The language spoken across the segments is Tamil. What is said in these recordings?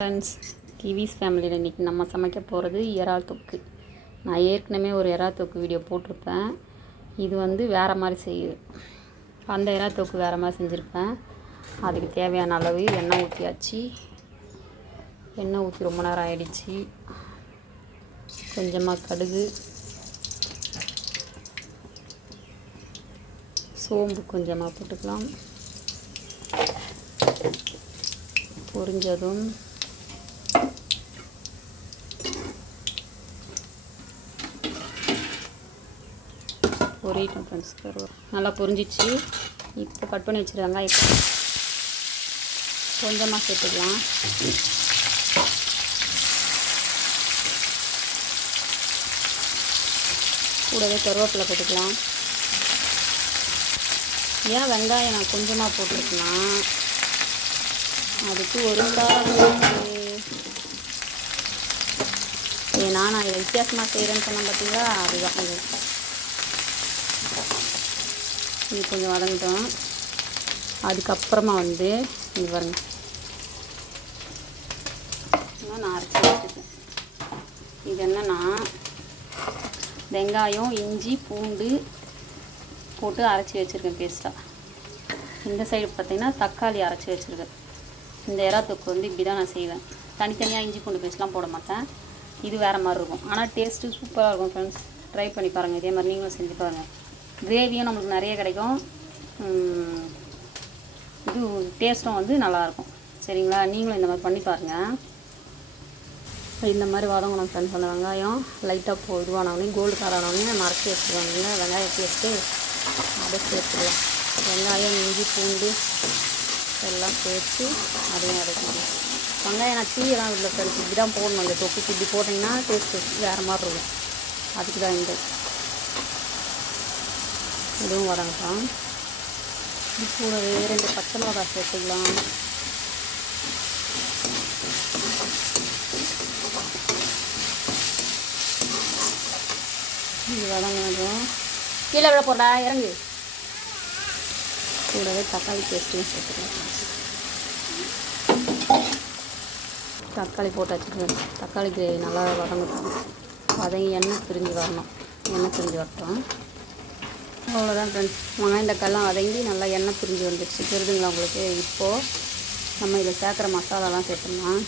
ஃப்ரெண்ட்ஸ் கிவிஸ் ஃபேமிலியில் இன்றைக்கி நம்ம சமைக்க போகிறது இறால் தொக்கு. நான் ஏற்கனவே ஒரு இறா தொக்கு வீடியோ போட்டிருப்பேன். இது வந்து வேறு மாதிரி செய்யுது அந்த இறா தொக்கு வேறு மாதிரி செஞ்சுருப்பேன். அதுக்கு தேவையான அளவு எண்ணெய் ஊற்றியாச்சு எண்ணெய் ஊற்றி ரொம்ப நேரம் ஆயிடுச்சு. கொஞ்சமாக கடுகு சோம்பு கொஞ்சமாக போட்டுக்கலாம். பொரிஞ்சதும் பொரியட்டும் ஃப்ரெண்ட்ஸ் நல்லா பொரிஞ்சிச்சு. இப்போ கட் பண்ணி வச்சுருக்காங்க. இப்போ கொஞ்சமாக சேர்த்துக்கலாம். கூடவே கருவேப்பிலை போட்டுக்கலாம். ஏன் வெங்காயம் நான் கொஞ்சமாக போட்டிருக்கலாம் அதுக்கு ஒரு காரணம் ஏன்னா நான் இதை வித்தியாசமாக செய்கிறேன்னு சொன்னேன் பார்த்தீங்களா அதுதான் அது இது கொஞ்சம் வதங்கட்டும். அதுக்கப்புறமா வந்து இது பாருங்க. இன்னும் நான் அரைச்சி வச்சுருக்கேன் இது என்னென்னா வெங்காயம் இஞ்சி பூண்டு போட்டு அரைச்சி வச்சுருக்கேன் பேஸ்ட்டாக இந்த சைடு பார்த்தீங்கன்னா தக்காளி அரைச்சி வச்சுருக்கேன். இந்த எறா தொக்கு வந்து இப்படி தான் நான் செய்வேன். தனித்தனியாக இஞ்சி பூண்டு பேஸ்ட்லாம் போட மாட்டேன். இது வேறு மாதிரி இருக்கும். ஆனால் டேஸ்ட்டு சூப்பராக இருக்கும் ஃப்ரெண்ட்ஸ் ட்ரை பண்ணி பாருங்கள் இதே மாதிரி நீங்களும் செஞ்சு பாருங்கள் கிரேவியும் நம்மளுக்கு நிறைய கிடைக்கும். இது டேஸ்ட்டும் வந்து நல்லாயிருக்கும். சரிங்களா? நீங்களும் இந்த மாதிரி பண்ணி பாருங்கள் இந்த மாதிரி வதங்கணும் ஃப்ரெண்ட்ஸ் அந்த வெங்காயம் லைட்டாக போ இதுவானவனையும் கோல்டு காரானவனையும் மறைச்சி வச்சுருவாங்க வெங்காயம் பேஸ்ட்டு அதை சேர்த்துக்கலாம். வெங்காயம் இஞ்சி பூண்டு எல்லாம் சேர்த்து அதையும் அரைக்கணும் வெங்காயம் நான் தீயெல்லாம் இல்லை ஃப்ரெண்ட்ஸ் இப்படி தான் போடணும். இந்த தொக்குக்கு இப்படி போட்டிங்கன்னா டேஸ்ட்டு வேறு மாதிரி இருக்கும். அதுக்கு தான் இந்த இதுவும் வதங்கலாம் கூடவே ரெண்டு பச்சை மிளகாய் சேர்த்துக்கலாம். இது வதங்கினதும். கீழே விட போடா இறங்கு. கூடவே தக்காளி பேஸ்ட்டையும் சேர்த்துக்கலாம். தக்காளி போட்டாச்சு friends. தக்காளி கிரேவி நல்லா வதங்கட்டும். வதங்கி எண்ணெய் பிரிஞ்சு வரணும். எண்ணெய் பிரிஞ்சு வரட்டும். அவ்வளோதான் ஃப்ரெண்ட்ஸ் வெங்காயம் தக்காளிலாம் வதங்கி நல்லா எண்ணெய் பிரிஞ்சு வந்துடுச்சு. தெரியுதுங்களா உங்களுக்கு? இப்போது நம்ம இதில் சேர்க்குற மசாலாலாம் சேர்த்துடலாம்.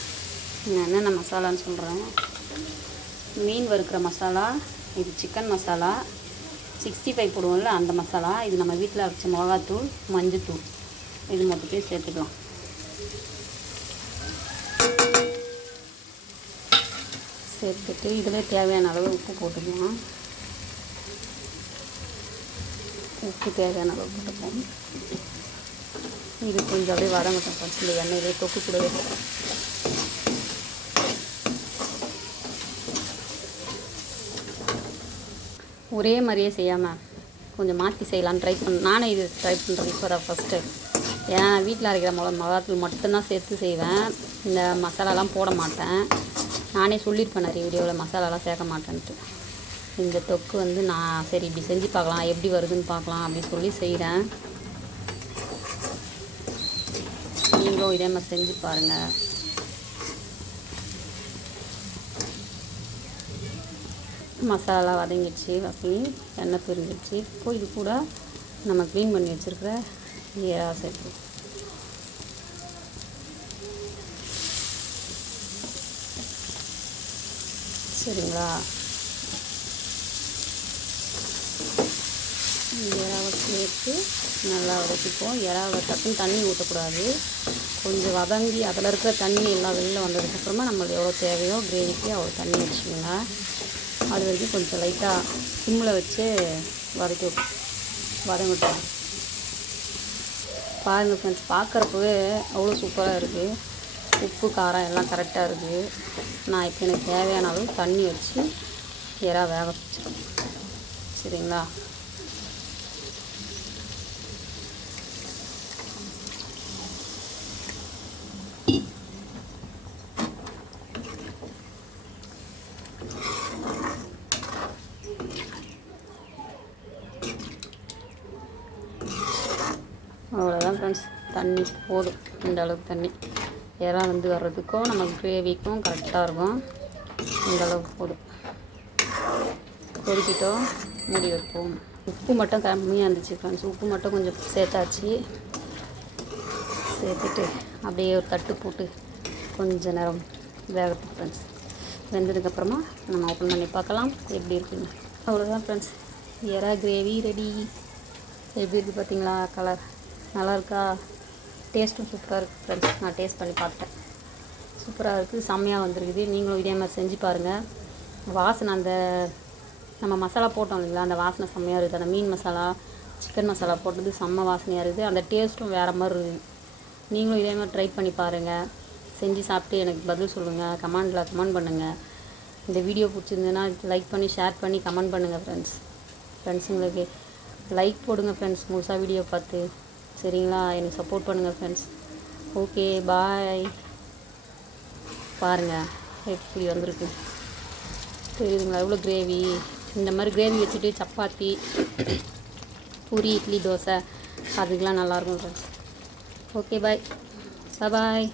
நான் என்னென்ன மசாலான்னு சொல்கிறேன் மீன் வறுக்கிற மசாலா இது சிக்கன் மசாலா சிக்ஸ்டி ஃபைவ் போடுவோம்ல அந்த மசாலா இது நம்ம வீட்டில் அரைச்ச மிளகாத்தூள் மஞ்சத்தூள். இது மொத்தத்தையும் சேர்த்துக்கலாம். சேர்த்துட்டு இதில் தேவையான அளவு உப்பு போட்டுக்கலாம். உப்பு தேவையான அளவு போட்டுப்போம் இது கொஞ்சம் அப்படியே வதங்கட்டும் ஃபஸ்ட் இந்த எண்ணெயிலே தொக்கு கூடவே. ஒரே மாதிரியே செய்யாமல் கொஞ்சம் மாற்றி செய்யலான்னு ட்ரை பண்ண நானே இது ட்ரை பண்ணுறது இப்போ தான் ஃபஸ்ட்டு ஏன்னா வீட்டில் அரைக்கிற மிளகா மிளகாத்தூள் மட்டும்தான் சேர்த்து செய்வேன். இந்த மசாலாலாம் போட மாட்டேன். நானே சொல்லியிருப்பேன் நிறைய வீடியோவில் மசாலாலாம் சேர்க்க மாட்டேன்ட்டு. இந்த தொக்கு வந்து நான் சரி இப்படி செஞ்சு பார்க்கலாம் எப்படி வருதுன்னு பார்க்கலாம் அப்படின்னு சொல்லி செய்கிறேன் நீங்களும் இதே மாதிரி செஞ்சு பாருங்கள் மசாலா வதங்கிடுச்சு வதங்கி எண்ணெய் பிரிஞ்சிடுச்சு. இப்போ இது கூட நம்ம க்ளீன் பண்ணி வச்சுருக்கிற ஏரா சேர்த்து சரிங்களா? சேர்த்து நல்லா வதக்கிப்போம் இலை டக்குன்னு தண்ணி ஊற்றக்கூடாது கொஞ்சம் வதங்கி அதில் இருக்கிற தண்ணி எல்லாம் வெளியில் வந்ததுக்கப்புறமா நம்மளுக்கு எவ்வளோ தேவையோ கிரேவிக்கு அவ்வளோ தண்ணி வச்சுக்கோங்க. அது வரைக்கும் கொஞ்சம் லைட்டாக சிம்மில் வச்சு வதக்கி விட்டு- வதங்கட்டும் பாருங்கள் ஃப்ரெண்ட்ஸ் பார்க்குறப்பவே அவ்வளோ சூப்பராக இருக்குது உப்பு காரம் எல்லாம் கரெக்டாக இருக்குது நான் இப்போ எனக்கு தேவையான அளவு தண்ணி வச்சு இறா வேக வச்சுருக்கேன் சரிங்களா? அவ்வளோதான் ஃப்ரெண்ட்ஸ் தண்ணி போதும். இந்த அளவுக்கு தண்ணி. இறா வந்து வர்றதுக்கும் நம்ம கிரேவிக்கும் கரெக்டாக இருக்கும். இந்த அளவுக்கு போதும். கொதிக்கிட்டோம். மூடி வைப்போம். உப்பு மட்டும் கம்மியாக இருந்துச்சு ஃப்ரெண்ட்ஸ் உப்பு மட்டும் கொஞ்சம் சேர்த்தாச்சு. சேர்த்துட்டு அப்படியே ஒரு தட்டு போட்டு கொஞ்ச நேரம் வேகட்டும் ஃப்ரெண்ட்ஸ் வெந்ததுக்கப்புறமா நம்ம ஓப்பன் பண்ணி பார்க்கலாம். எப்படி இருக்குன்னு. அவ்வளோதான் ஃப்ரெண்ட்ஸ் எறா கிரேவி ரெடி எப்படி இருக்குது பார்த்தீங்களா கலர் நல்லா இருக்கா? டேஸ்ட்டும் சூப்பராக இருக்குது ஃப்ரெண்ட்ஸ் நான் டேஸ்ட் பண்ணி பார்த்தேன் சூப்பராக இருக்குது செம்மையாக வந்துருக்குது. நீங்களும் இதே மாதிரி செஞ்சு பாருங்கள் வாசனை அந்த நம்ம மசாலா போட்டோம் இல்லைங்களா அந்த வாசனை செம்மையாக இருக்குது. அந்த மீன் மசாலா சிக்கன் மசாலா போட்டது செம்ம வாசனையாக இருக்குது. அந்த டேஸ்ட்டும் வேறு மாதிரி இருக்குது. நீங்களும் இதே மாதிரி ட்ரை பண்ணி பாருங்கள் செஞ்சு சாப்பிட்டு எனக்கு பதில் சொல்லுங்கள் கமெண்டில் கமெண்ட் பண்ணுங்கள் இந்த வீடியோ பிடிச்சிருந்ததுன்னா லைக் பண்ணி ஷேர் பண்ணி கமெண்ட் பண்ணுங்கள் ஃப்ரெண்ட்ஸ் ஃப்ரெண்ட்ஸுங்களுக்கு லைக் போடுங்க ஃப்ரெண்ட்ஸ் முழுசாக வீடியோ பார்த்து. சரிங்களா? எனக்கு சப்போர்ட் பண்ணுங்கள் ஃப்ரெண்ட்ஸ் ஓகே பாய் பாருங்கள் எப்படி வந்திருக்கு. தெரியுதுங்களா? எவ்வளோ கிரேவி இந்த மாதிரி கிரேவி வச்சுட்டு சப்பாத்தி பூரி இட்லி தோசை அதுக்கெலாம் நல்லாயிருக்கும் ஃப்ரெண்ட்ஸ் ஓகே பாய் பாய்